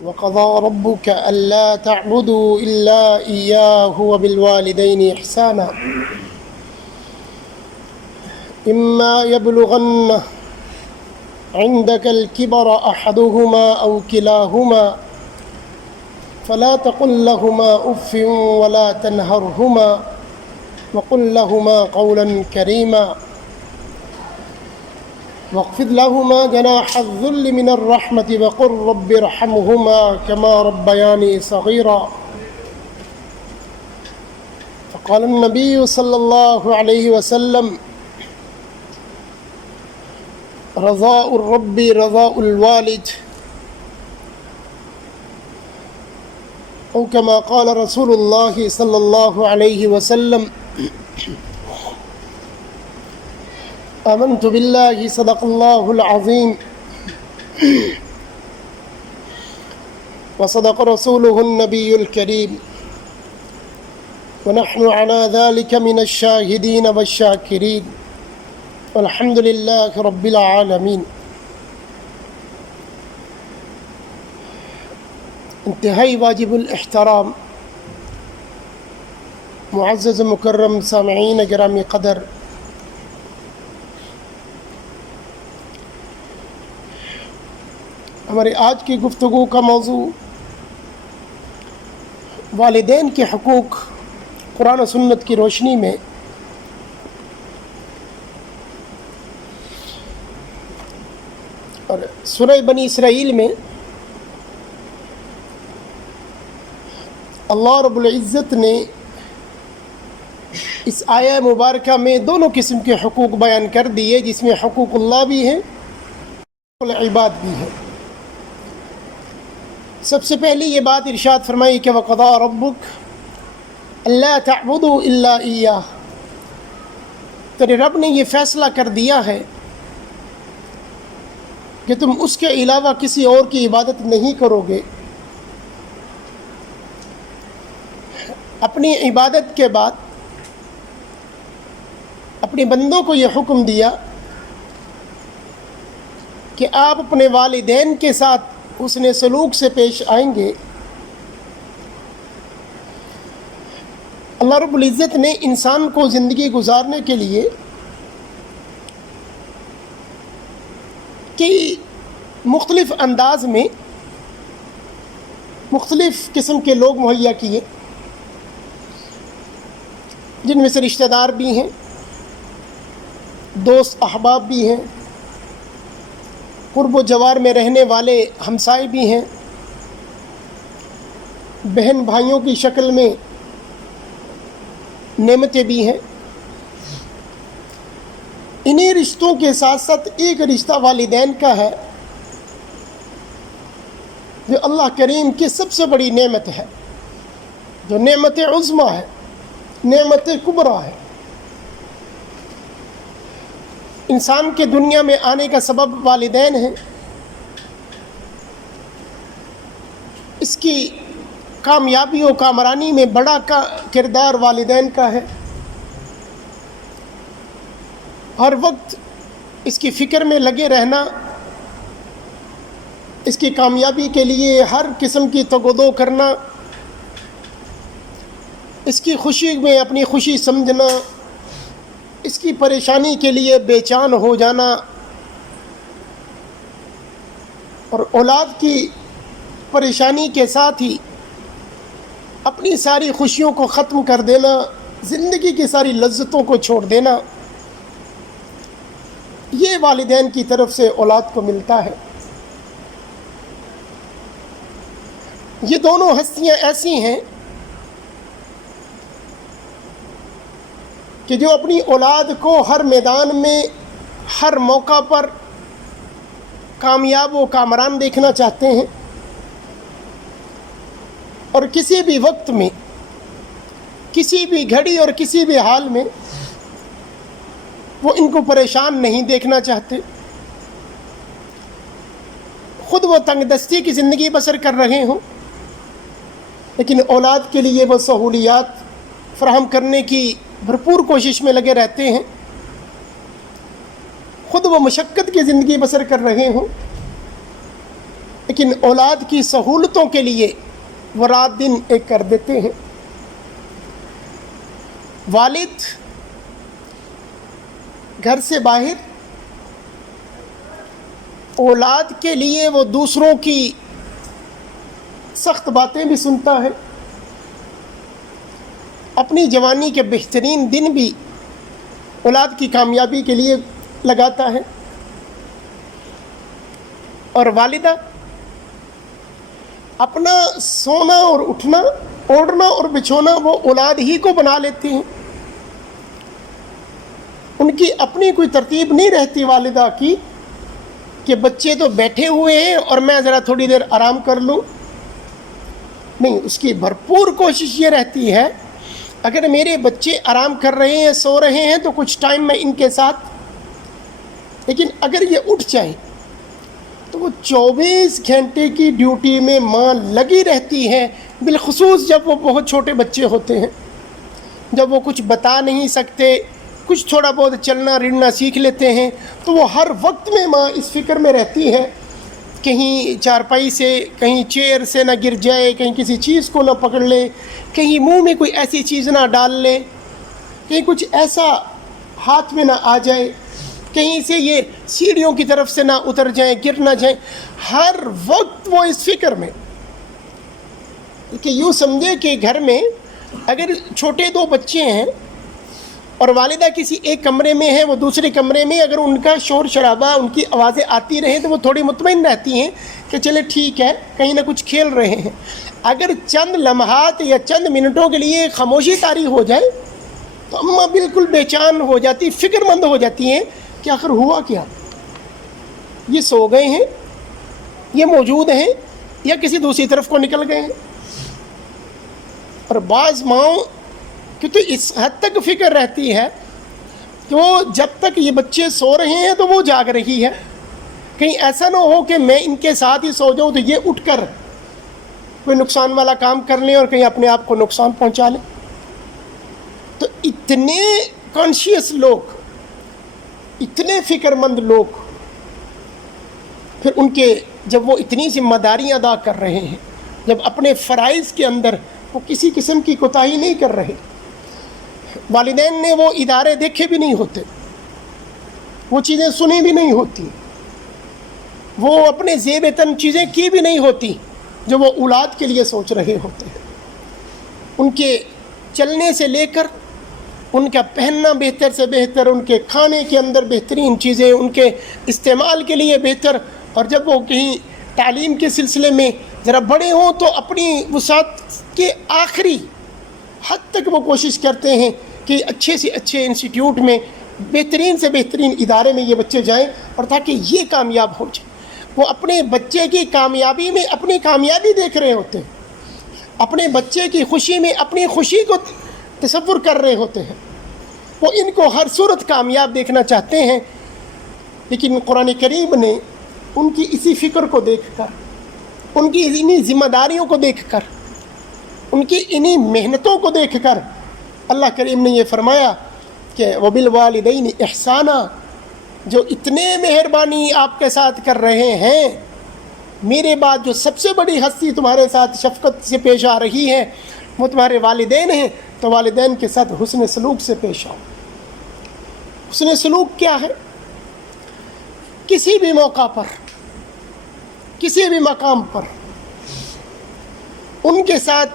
وقضى ربك ألا تعبدوا إلا إياه وبالوالدين إحسانا إما يبلغن عندك الكبر أحدهما أو كلاهما فلا تقل لهما أف ولا تنهرهما وقل لهما قولا كريما واخفض لهما جناح الذل من الرحمة وقل رب ارحمهما كما ربياني صغيرا. فقال النبي صلى الله عليه وسلم رضاء الرب رضاء الوالد، أو كما قال رسول الله صلى الله عليه وسلم آمنت بالله صدق الله العظيم وصدق رسوله النبي الكريم ونحن على ذلك من الشاهدين والشاكرين والحمد لله رب العالمین. انتہائی واجب الاحترام معزز مکرم سامعین گرامی قدر، ہماری آج کی گفتگو کا موضوع والدین کے حقوق قرآن و سنت کی روشنی میں اور سورہ بنی اسرائیل میں اللہ رب العزت نے اس آیہ مبارکہ میں دونوں قسم کے حقوق بیان کر دیے، جس میں حقوق اللہ بھی ہیں، حقوق العباد بھی ہیں. سب سے پہلی یہ بات ارشاد فرمائی کہ وَقَضَىٰ رَبُّكَ أَلَّا تَعْبُدُوا إِلَّا إِيَّاهُ، تیرے رب نے یہ فیصلہ کر دیا ہے کہ تم اس کے علاوہ کسی اور کی عبادت نہیں کرو گے. اپنی عبادت کے بعد اپنے بندوں کو یہ حکم دیا کہ آپ اپنے والدین کے ساتھ حسن سلوک سے پیش آئیں گے. اللہ رب العزت نے انسان کو زندگی گزارنے کے لیے کئی مختلف انداز میں مختلف قسم کے لوگ مہیا کیے، جن میں سے رشتہ دار بھی ہیں، دوست احباب بھی ہیں، قرب و جوار میں رہنے والے ہمسائے بھی ہیں، بہن بھائیوں کی شکل میں نعمتیں بھی ہیں. انہی رشتوں کے ساتھ ساتھ ایک رشتہ والدین کا ہے جو اللہ کریم کی سب سے بڑی نعمت ہے، جو نعمت عظمیٰ ہے، نعمت کبریٰ ہے. انسان کے دنیا میں آنے کا سبب والدین ہیں. اس کی کامیابی و کامرانی میں بڑا کردار والدین کا ہے. ہر وقت اس کی فکر میں لگے رہنا، اس کی کامیابی کے لیے ہر قسم کی تگ و دو کرنا، اس کی خوشی میں اپنی خوشی سمجھنا، اس کی پریشانی کے لیے بے چین ہو جانا، اور اولاد کی پریشانی کے ساتھ ہی اپنی ساری خوشیوں کو ختم کر دینا، زندگی کی ساری لذتوں کو چھوڑ دینا، یہ والدین کی طرف سے اولاد کو ملتا ہے. یہ دونوں ہستیاں ایسی ہیں کہ جو اپنی اولاد کو ہر میدان میں، ہر موقع پر کامیاب و کامران دیکھنا چاہتے ہیں، اور کسی بھی وقت میں، کسی بھی گھڑی اور کسی بھی حال میں وہ ان کو پریشان نہیں دیکھنا چاہتے. خود وہ تنگ دستی کی زندگی بسر کر رہے ہوں، لیکن اولاد کے لیے وہ سہولیات فراہم کرنے کی بھرپور کوشش میں لگے رہتے ہیں. خود وہ مشقت کی زندگی بسر کر رہے ہوں، لیکن اولاد کی سہولتوں کے لیے وہ رات دن ایک کر دیتے ہیں۔ والد گھر سے باہر اولاد کے لیے وہ دوسروں کی سخت باتیں بھی سنتا ہے، اپنی جوانی کے بہترین دن بھی اولاد کی کامیابی کے لیے لگاتا ہے، اور والدہ اپنا سونا اور اٹھنا، اوڑھنا اور بچھونا وہ اولاد ہی کو بنا لیتے ہیں۔ ان کی اپنی کوئی ترتیب نہیں رہتی والدہ کی کہ بچے تو بیٹھے ہوئے ہیں اور میں ذرا تھوڑی دیر آرام کر لوں، نہیں، اس کی بھرپور کوشش یہ رہتی ہے اگر میرے بچے آرام کر رہے ہیں، سو رہے ہیں، تو کچھ ٹائم میں ان کے ساتھ، لیکن اگر یہ اٹھ جائیں تو وہ 24 گھنٹے کی ڈیوٹی میں ماں لگی رہتی ہے، بالخصوص جب وہ بہت چھوٹے بچے ہوتے ہیں، جب وہ کچھ بتا نہیں سکتے، کچھ تھوڑا بہت چلنا رڑنا سیکھ لیتے ہیں، تو وہ ہر وقت میں ماں اس فکر میں رہتی ہے کہیں چارپائی سے، کہیں چیئر سے نہ گر جائے، کہیں کسی چیز کو نہ پکڑ لے، کہیں منہ میں کوئی ایسی چیز نہ ڈال لے، کہیں کچھ ایسا ہاتھ میں نہ آ جائے، کہیں سے یہ سیڑھیوں کی طرف سے نہ اتر جائیں، گر نہ جائیں، ہر وقت وہ اس فکر میں کہ یوں سمجھے کہ گھر میں اگر چھوٹے 2 بچے ہیں اور والدہ کسی ایک کمرے میں ہے، وہ دوسرے کمرے میں، اگر ان کا شور شرابہ، ان کی آوازیں آتی رہیں تو وہ تھوڑی مطمئن رہتی ہیں کہ چلے ٹھیک ہے، کہیں نہ کچھ کھیل رہے ہیں۔ اگر چند لمحات یا چند منٹوں کے لیے خاموشی طاری ہو جائے تو اماں بالکل بے چین ہو جاتی، فکر مند ہو جاتی ہیں کہ آخر ہوا کیا، یہ سو گئے ہیں، یہ موجود ہیں، یا کسی دوسری طرف کو نکل گئے ہیں۔ اور بعض ماؤں کی تو اس حد تک فکر رہتی ہے کہ وہ جب تک یہ بچے سو رہے ہیں تو وہ جاگ رہی ہے، کہیں ایسا نہ ہو کہ میں ان کے ساتھ ہی سو جاؤں تو یہ اٹھ کر کوئی نقصان والا کام کر لیں اور کہیں اپنے آپ کو نقصان پہنچا لیں۔ تو اتنے کانشیس لوگ، اتنے فکر مند لوگ، پھر ان کے جب وہ اتنی ذمہ داریاں ادا کر رہے ہیں، جب اپنے فرائض کے اندر وہ کسی قسم کی کوتاہی نہیں کر رہے، والدین نے وہ ادارے دیکھے بھی نہیں ہوتے، وہ چیزیں سنی بھی نہیں ہوتی، وہ اپنے زیب تن چیزیں کی بھی نہیں ہوتی جو وہ اولاد کے لیے سوچ رہے ہوتے ہیں، ان کے چلنے سے لے کر ان کا پہننا بہتر سے بہتر، ان کے کھانے کے اندر بہترین چیزیں، ان کے استعمال کے لیے بہتر، اور جب وہ کہیں تعلیم کے سلسلے میں ذرا بڑے ہوں تو اپنی وسعت کے آخری حد تک وہ کوشش کرتے ہیں کہ اچھے سے اچھے انسٹیٹیوٹ میں، بہترین سے بہترین ادارے میں یہ بچے جائیں، اور تاکہ یہ کامیاب ہو جائے۔ وہ اپنے بچے کی کامیابی میں اپنی کامیابی دیکھ رہے ہوتے ہیں، اپنے بچے کی خوشی میں اپنی خوشی کو تصور کر رہے ہوتے ہیں، وہ ان کو ہر صورت کامیاب دیکھنا چاہتے ہیں۔ لیکن قرآن کریم نے ان کی اسی فکر کو دیکھ کر، ان کی انہی ذمہ داریوں کو دیکھ کر، ان کی انہی محنتوں کو دیکھ کر اللہ کریم نے یہ فرمایا کہ وَبِالْوَالِدَيْنِ إِحْسَانًا، جو اتنے مہربانی آپ کے ساتھ کر رہے ہیں، میرے بعد جو سب سے بڑی ہستی تمہارے ساتھ شفقت سے پیش آ رہی ہے وہ تمہارے والدین ہیں، تو والدین کے ساتھ حسن سلوک سے پیش آؤ۔ حسن سلوک کیا ہے؟ کسی بھی موقع پر، کسی بھی مقام پر ان کے ساتھ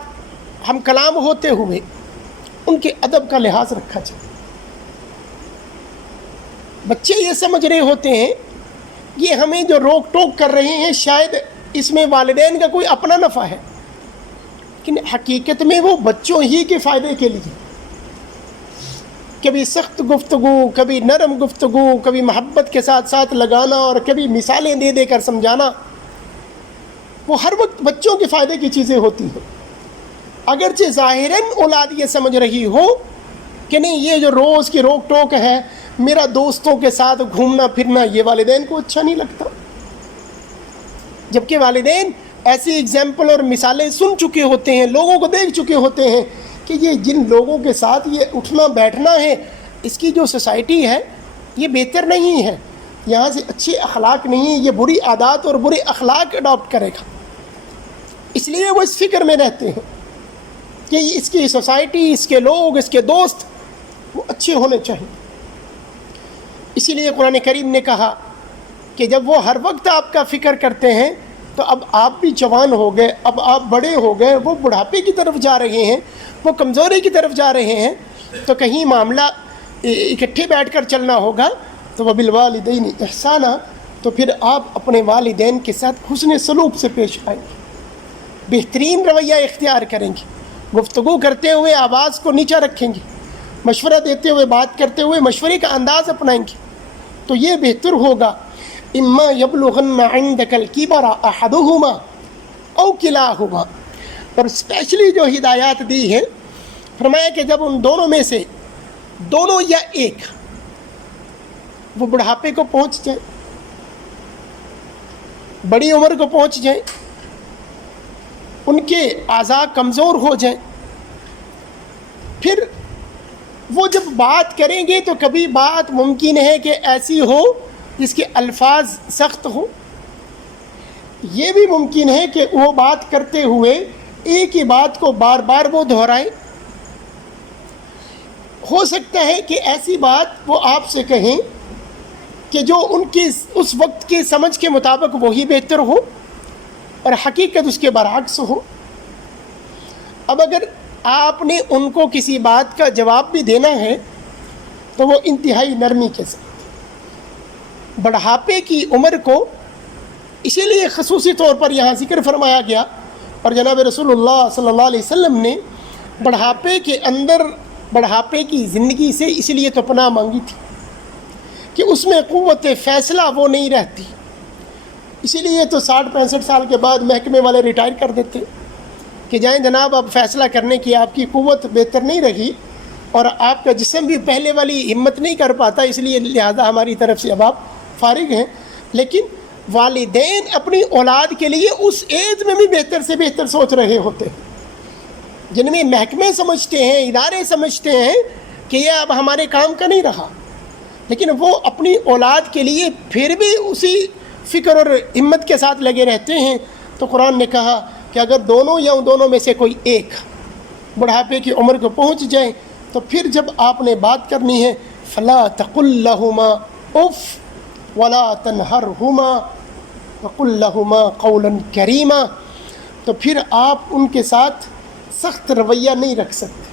ہم کلام ہوتے ہوئے ان کے ادب کا لحاظ رکھا جائے۔ بچے یہ سمجھ رہے ہوتے ہیں یہ ہمیں جو روک ٹوک کر رہے ہیں شاید اس میں والدین کا کوئی اپنا نفع ہے، لیکن حقیقت میں وہ بچوں ہی کے فائدے کے لیے، کبھی سخت گفتگو، کبھی نرم گفتگو، کبھی محبت کے ساتھ ساتھ لگانا اور کبھی مثالیں دے دے کر سمجھانا، وہ ہر وقت بچوں کے فائدے کی چیزیں ہوتی ہیں۔ اگرچہ ظاہراً اولاد یہ سمجھ رہی ہو کہ نہیں یہ جو روز کی روک ٹوک ہے، میرا دوستوں کے ساتھ گھومنا پھرنا، یہ والدین کو اچھا نہیں لگتا، جبکہ والدین ایسی ایگزامپل اور مثالیں سن چکے ہوتے ہیں، لوگوں کو دیکھ چکے ہوتے ہیں کہ یہ جن لوگوں کے ساتھ یہ اٹھنا بیٹھنا ہے، اس کی جو سوسائٹی ہے یہ بہتر نہیں ہے، یہاں سے اچھے اخلاق نہیں ہیں، یہ بری عادات اور برے اخلاق اڈاپٹ کرے گا. اس لیے وہ اس فکر میں رہتے ہیں کہ اس کی سوسائٹی، اس کے لوگ، اس کے دوست وہ اچھے ہونے چاہیے. اسی لیے قرآن کریم نے کہا کہ جب وہ ہر وقت آپ کا فکر کرتے ہیں تو اب آپ بھی جوان ہو گئے، اب آپ بڑے ہو گئے، وہ بڑھاپے کی طرف جا رہے ہیں، وہ کمزوری کی طرف جا رہے ہیں، تو کہیں معاملہ اکٹھے بیٹھ کر چلنا ہوگا تو وَبِالْوَالِدَيْنِ إِحْسَانًا، تو پھر آپ اپنے والدین کے ساتھ حسن سلوک سے پیش آئیں گے، بہترین رویہ اختیار کریں گے، گفتگو کرتے ہوئے آواز کو نیچا رکھیں گے، مشورہ دیتے ہوئے، بات کرتے ہوئے مشورے کا انداز اپنائیں گے، تو یہ بہتر ہوگا. اما یبلغن عندک الکبر احدہما او کلاہما. اور اسپیشلی جو ہدایات دی ہیں، فرمایا کہ جب ان دونوں میں سے دونوں یا ایک وہ بڑھاپے کو پہنچ جائیں، بڑی عمر کو پہنچ جائیں، ان کے اعضاء کمزور ہو جائیں، پھر وہ جب بات کریں گے تو کبھی بات ممکن ہے کہ ایسی ہو جس کے الفاظ سخت ہوں، یہ بھی ممکن ہے کہ وہ بات کرتے ہوئے ایک ہی بات کو بار بار وہ دہرائیں. ہو سکتا ہے کہ ایسی بات وہ آپ سے کہیں کہ جو ان کی اس وقت کی سمجھ کے مطابق وہی بہتر ہو اور حقیقت اس کے برعکس ہو. اب اگر آپ نے ان کو کسی بات کا جواب بھی دینا ہے تو وہ انتہائی نرمی کے ساتھ. بڑھاپے کی عمر کو اسی لیے خصوصی طور پر یہاں ذکر فرمایا گیا، اور جناب رسول اللہ صلی اللہ علیہ وسلم نے بڑھاپے کے اندر، بڑھاپے کی زندگی سے اس لیے تو پناہ مانگی تھی کہ اس میں قوت فیصلہ وہ نہیں رہتی. اسی لیے تو 60-65 سال کے بعد محکمے والے ریٹائر کر دیتے کہ جائیں جناب، اب فیصلہ کرنے کی آپ کی قوت بہتر نہیں رہی اور آپ کا جسم بھی پہلے والی ہمت نہیں کر پاتا، اس لیے لہذا ہماری طرف سے اب آپ فارغ ہیں. لیکن والدین اپنی اولاد کے لیے اس ایج میں بھی بہتر سے بہتر سوچ رہے ہوتے ہیں، جن میں محکمے سمجھتے ہیں، ادارے سمجھتے ہیں کہ یہ اب ہمارے کام کا نہیں رہا، لیکن وہ اپنی اولاد کے لیے پھر بھی اسی فکر اور ہمت کے ساتھ لگے رہتے ہیں. تو قرآن نے کہا کہ اگر دونوں یا ان دونوں میں سے کوئی ایک بڑھاپے کی عمر کو پہنچ جائیں تو پھر جب آپ نے بات کرنی ہے فلا تقل لهما اف ولا تنهرهما وقل لهما قولا کریما. تو پھر آپ ان کے ساتھ سخت رویہ نہیں رکھ سکتے.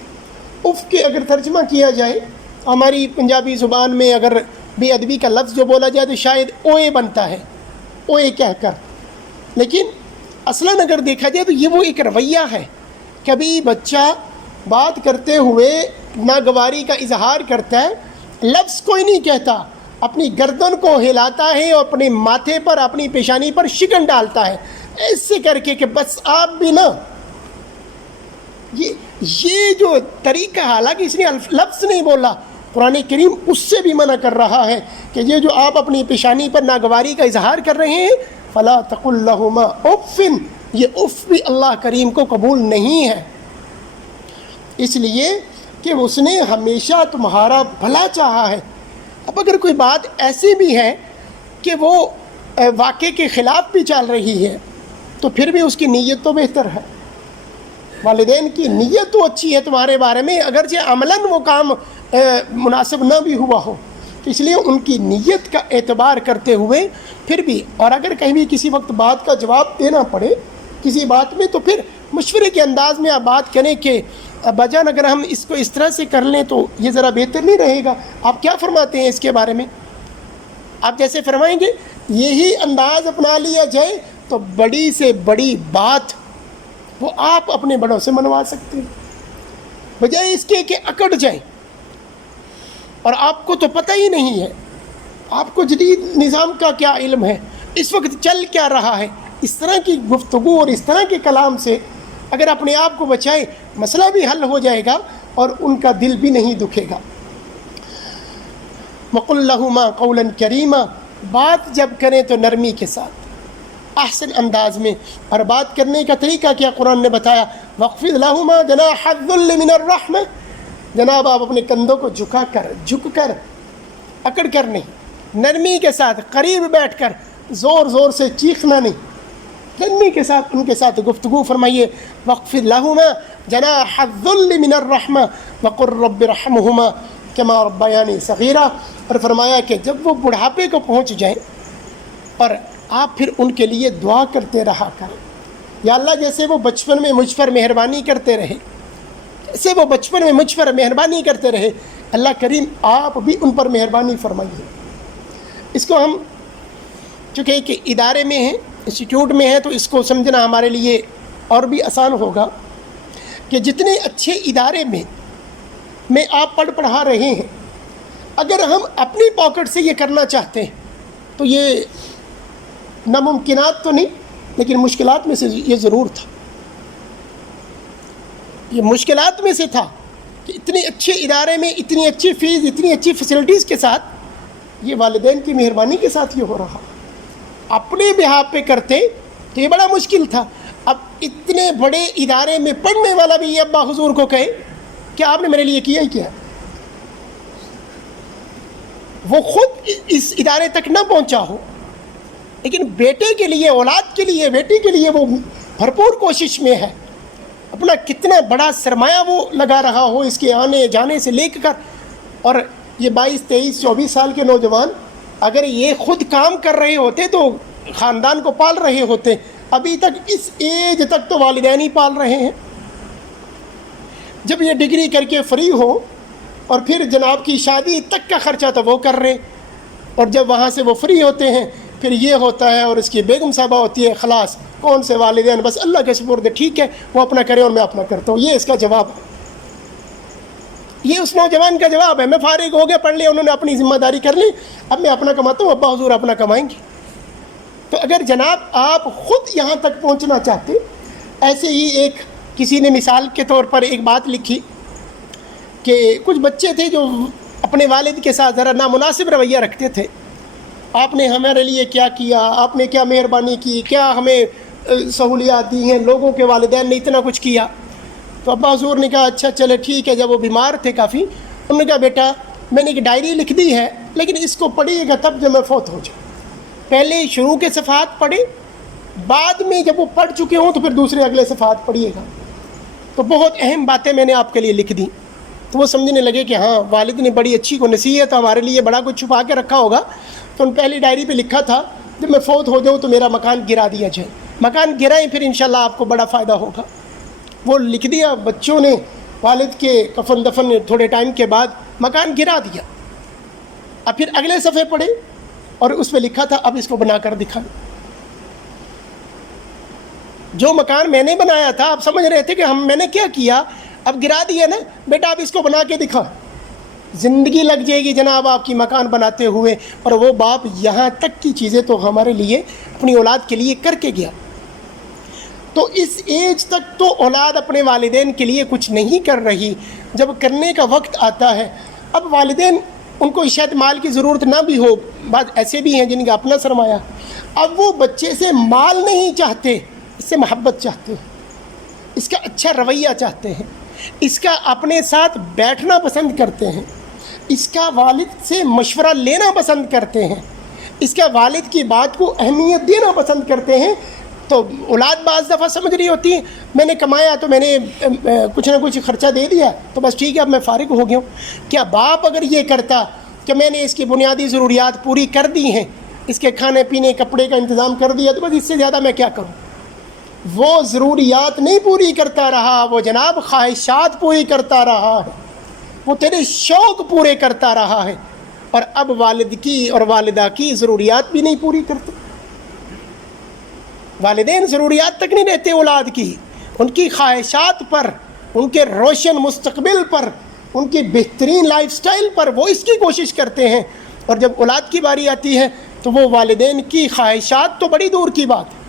اف کے اگر ترجمہ کیا جائے ہماری پنجابی زبان میں، اگر بے ادبی کا لفظ جو بولا جائے تو شاید اوئے بنتا ہے، اوئے کہہ کر، لیکن اصلاً اگر دیکھا جائے تو یہ وہ ایک رویہ ہے. کبھی بچہ بات کرتے ہوئے ناگواری کا اظہار کرتا ہے، لفظ کوئی نہیں کہتا، اپنی گردن کو ہلاتا ہے اور اپنے ماتھے پر، اپنی پیشانی پر شکن ڈالتا ہے ایسے کر کے کہ بس آپ بھی نہ. یہ جو طریقہ، حالانکہ اس نے لفظ نہیں بولا، قرآن کریم اس سے بھی منع کر رہا ہے کہ یہ جو آپ اپنی پیشانی پر ناگواری کا اظہار کر رہے ہیں فلا تقل لهما اف، یہ اف بھی اللہ کریم کو قبول نہیں ہے، اس لیے کہ اس نے ہمیشہ تمہارا بھلا چاہا ہے. اب اگر کوئی بات ایسی بھی ہے کہ وہ واقعے کے خلاف بھی چل رہی ہے تو پھر بھی اس کی نیت تو بہتر ہے. والدین کی نیت تو اچھی ہے تمہارے بارے میں، اگرچہ عملاً وہ کام مناسب نہ بھی ہوا ہو، تو اس لیے ان کی نیت کا اعتبار کرتے ہوئے پھر بھی، اور اگر کہیں بھی کسی وقت بات کا جواب دینا پڑے کسی بات میں تو پھر مشورے کے انداز میں آپ بات کریں کہ ابا جان اگر ہم اس کو اس طرح سے کر لیں تو یہ ذرا بہتر نہیں رہے گا، آپ کیا فرماتے ہیں اس کے بارے میں؟ آپ جیسے فرمائیں گے یہی انداز اپنا لیا جائے تو بڑی سے بڑی بات وہ آپ اپنے بڑوں سے منوا سکتے ہیں، بجائے اس کے کہ اکڑ جائیں. اور آپ کو تو پتہ ہی نہیں ہے، آپ کو جدید نظام کا کیا علم ہے، اس وقت چل کیا رہا ہے. اس طرح کی گفتگو اور اس طرح کے کلام سے اگر اپنے آپ کو بچائیں، مسئلہ بھی حل ہو جائے گا اور ان کا دل بھی نہیں دکھے گا. وَقُلْ لَهُمَا قَوْلًا كَرِيمًا، بات جب کریں تو نرمی کے ساتھ، احسن انداز میں. اور بات کرنے کا طریقہ کیا قرآن نے بتایا، وَاخْفِضْ لَهُمَا جَنَاحَ الذُّلِّ مِنَ الرَّحْمَةِ، جناب آپ اپنے کندھوں کو جھک کر اکڑ کر نہیں، نرمی کے ساتھ قریب بیٹھ کر زور زور سے چیخنا نہیں, نرمی کے ساتھ ان کے ساتھ گفتگو فرمائیے. وَاخْفِضْ لَهُمَا جَنَاحَ الذُّلِّ مِنَ الرَّحْمَةِ وَقُلْ رَبِّ ارْحَمْهُمَا كَمَا رَبَّيَانِي صَغِيرًا. اور فرمایا کہ جب وہ بڑھاپے کو پہنچ جائیں اور آپ پھر ان کے لیے دعا کرتے رہا کریں, یا اللہ جیسے وہ بچپن میں مجھ پر مہربانی کرتے رہے, جیسے وہ بچپن میں مجھ پر مہربانی کرتے رہے, اللہ کریم آپ بھی ان پر مہربانی فرمائیے. اس کو ہم چونکہ ایک ادارے میں ہیں, انسٹیٹیوٹ میں ہیں, تو اس کو سمجھنا ہمارے لیے اور بھی آسان ہوگا کہ جتنے اچھے ادارے میں آپ پڑھا رہے ہیں, اگر ہم اپنی پاکٹ سے یہ کرنا چاہتے ہیں تو یہ ناممکنات تو نہیں, لیکن مشکلات میں سے یہ ضرور تھا. یہ مشکلات میں سے تھا کہ اتنے اچھے ادارے میں اتنی اچھی فیس, اتنی اچھی فیسلٹیز کے ساتھ, یہ والدین کی مہربانی کے ساتھ یہ ہو رہا. اپنے بہاپ پہ کرتے تو یہ بڑا مشکل تھا. اب اتنے بڑے ادارے میں پڑھنے والا بھی یہ ابا حضور کو کہے کہ آپ نے میرے لیے کیا ہی کیا, وہ خود اس ادارے تک نہ پہنچا ہو, لیکن بیٹے کے لیے, اولاد کے لیے, بیٹی کے لیے وہ بھرپور کوشش میں ہے. اپنا کتنا بڑا سرمایہ وہ لگا رہا ہو اس کے آنے جانے سے لے کر. اور یہ 22, 23, 24 سال کے نوجوان اگر یہ خود کام کر رہے ہوتے تو خاندان کو پال رہے ہوتے. ابھی تک اس ایج تک تو والدین ہی پال رہے ہیں. جب یہ ڈگری کر کے فری ہو اور پھر جناب کی شادی تک کا خرچہ تو وہ کر رہے, اور جب وہاں سے وہ فری ہوتے ہیں پھر یہ ہوتا ہے اور اس کی بیگم صاحبہ ہوتی ہے, خلاص کون سے والدین, بس اللہ کے سپرد, ٹھیک ہے وہ اپنا کرے اور میں اپنا کرتا ہوں. یہ اس کا جواب ہے, یہ اس نوجوان کا جواب ہے. میں فارغ ہو گیا, پڑھ لیا, انہوں نے اپنی ذمہ داری کر لی, اب میں اپنا کماتا ہوں, ابا حضور اپنا کمائیں گے. تو اگر جناب آپ خود یہاں تک پہنچنا چاہتے, ایسے ہی ایک کسی نے مثال کے طور پر ایک بات لکھی کہ کچھ بچے تھے جو اپنے والد کے ساتھ ذرا نامناسب رویہ رکھتے تھے. آپ نے ہمارے لیے کیا کیا, آپ نے کیا مہربانی کی, کیا ہمیں سہولیات دی ہیں, لوگوں کے والدین نے اتنا کچھ کیا. تو ابا حضور نے کہا اچھا چلے ٹھیک ہے. جب وہ بیمار تھے کافی, انہوں نے کہا بیٹا میں نے ایک ڈائری لکھ دی ہے, لیکن اس کو پڑھیے گا تب جب میں فوت ہو جاؤں. پہلے شروع کے صفحات پڑھے, بعد میں جب وہ پڑھ چکے ہوں تو پھر دوسرے اگلے صفحات پڑھیے گا. تو بہت اہم باتیں میں نے آپ کے لیے لکھ دی. تو وہ سمجھنے لگے کہ ہاں والد نے بڑی اچھی کو نصیحت ہمارے لیے بڑا کچھ چھپا کے رکھا ہوگا. تو ان پہلی ڈائری پہ لکھا تھا جب میں فوت ہو جاؤں تو میرا مکان گرا دیا جائے. مکان گرائیں پھر انشاءاللہ آپ کو بڑا فائدہ ہوگا. وہ لکھ دیا, بچوں نے والد کے کفن دفن تھوڑے ٹائم کے بعد مکان گرا دیا. اب پھر اگلے صفحے پڑھے اور اس پہ لکھا تھا اب اس کو بنا کر دکھا. جو مکان میں نے بنایا تھا آپ سمجھ رہے تھے کہ میں نے کیا کیا, اب گرا دیا نا, بیٹا اب اس کو بنا کے دکھا. زندگی لگ جائے گی جناب آپ کی مکان بناتے ہوئے. اور وہ باپ یہاں تک کی چیزیں تو ہمارے لیے اپنی اولاد کے لیے کر کے گیا. تو اس ایج تک تو اولاد اپنے والدین کے لیے کچھ نہیں کر رہی. جب کرنے کا وقت آتا ہے, اب والدین ان کو شاید مال کی ضرورت نہ بھی ہو, بعض ایسے بھی ہیں جن کا اپنا سرمایہ, اب وہ بچے سے مال نہیں چاہتے, اس سے محبت چاہتے ہیں, اس کا اچھا رویہ چاہتے ہیں, اس کا اپنے ساتھ بیٹھنا پسند کرتے ہیں, اس کا والد سے مشورہ لینا پسند کرتے ہیں, اس کا والد کی بات کو اہمیت دینا پسند کرتے ہیں. تو اولاد بعض دفعہ سمجھ رہی ہوتی ہے میں نے کمایا تو میں نے کچھ نہ کچھ خرچہ دے دیا تو بس ٹھیک ہے اب میں فارغ ہو گیا ہوں. کیا باپ اگر یہ کرتا کہ میں نے اس کی بنیادی ضروریات پوری کر دی ہیں, اس کے کھانے پینے کپڑے کا انتظام کر دیا, تو بس اس سے زیادہ میں کیا کروں. وہ ضروریات نہیں پوری کرتا رہا, وہ جناب خواہشات پوری کرتا رہا ہے, وہ تیرے شوق پورے کرتا رہا ہے, اور اب والد کی اور والدہ کی ضروریات بھی نہیں پوری کرتے. والدین ضروریات تک نہیں رہتے اولاد کی, ان کی خواہشات پر, ان کے روشن مستقبل پر, ان کی بہترین لائف سٹائل پر وہ اس کی کوشش کرتے ہیں. اور جب اولاد کی باری آتی ہے تو وہ والدین کی خواہشات تو بڑی دور کی بات ہے,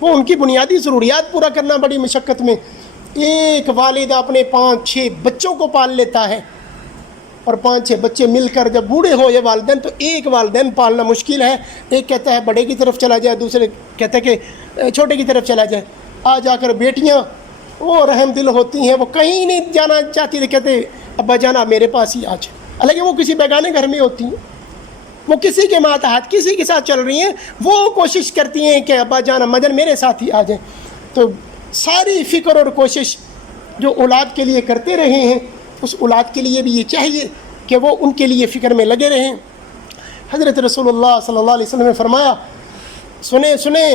وہ ان کی بنیادی ضروریات پورا کرنا بڑی مشقت میں. ایک والد اپنے 5-6 بچوں کو پال لیتا ہے, اور 5-6 بچے مل کر جب بوڑھے ہو یہ والدین تو ایک والدین پالنا مشکل ہے. ایک کہتا ہے بڑے کی طرف چلا جائے, دوسرے کہتا ہے کہ چھوٹے کی طرف چلا جائے. آ جا کر بیٹیاں وہ رحم دل ہوتی ہیں, وہ کہیں نہیں جانا چاہتی, تو کہتے ابا جانا میرے پاس ہی آ جائے, حالانکہ وہ کسی بیگانے گھر میں ہوتی ہیں. وہ کسی کے ماتحت کسی کے ساتھ چل رہی ہیں، وہ کوشش کرتی ہیں کہ ابا جان اما جان میرے ساتھ ہی آ جائیں۔ تو ساری فکر اور کوشش جو اولاد کے لیے کرتے رہے ہیں، اس اولاد کے لیے بھی یہ چاہیے کہ وہ ان کے لیے فکر میں لگے رہیں۔ حضرت رسول اللہ صلی اللہ علیہ وسلم نے فرمایا، سنیں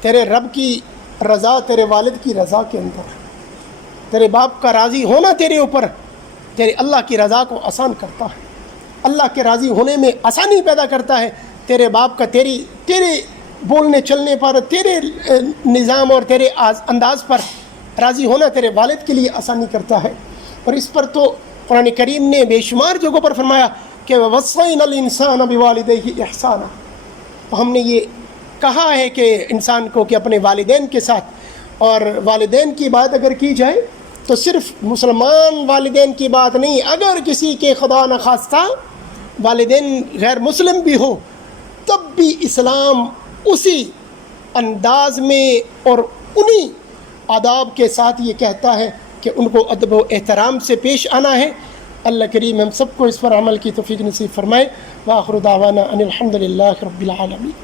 تیرے رب کی رضا تیرے والد کی رضا کے اندر ہے، تیرے باپ کا راضی ہونا تیرے اوپر تیرے اللہ کی رضا کو آسان کرتا ہے، اللہ کے راضی ہونے میں آسانی پیدا کرتا ہے۔ تیرے باپ کا تیرے بولنے چلنے پر، تیرے نظام اور تیرے انداز پر راضی ہونا تیرے والد کے لیے آسانی کرتا ہے۔ اور اس پر تو قرآن کریم نے بے شمار جگہوں پر فرمایا کہ وَوَصَّيْنَا الْإِنسَانَ بِوَالِدَيْهِ إِحْسَانًا، ہم نے یہ کہا ہے کہ انسان کو کہ اپنے والدین کے ساتھ، اور والدین کی بات اگر کی جائے تو صرف مسلمان والدین کی بات نہیں، اگر کسی کے خدا نخواستہ والدین غیر مسلم بھی ہو تب بھی اسلام اسی انداز میں اور انہی آداب کے ساتھ یہ کہتا ہے کہ ان کو ادب و احترام سے پیش آنا ہے۔ اللہ کریم ہم سب کو اس پر عمل کی توفیق نصیب فرمائے۔ وآخر دعوانا ان الحمد للہ رب العالمین۔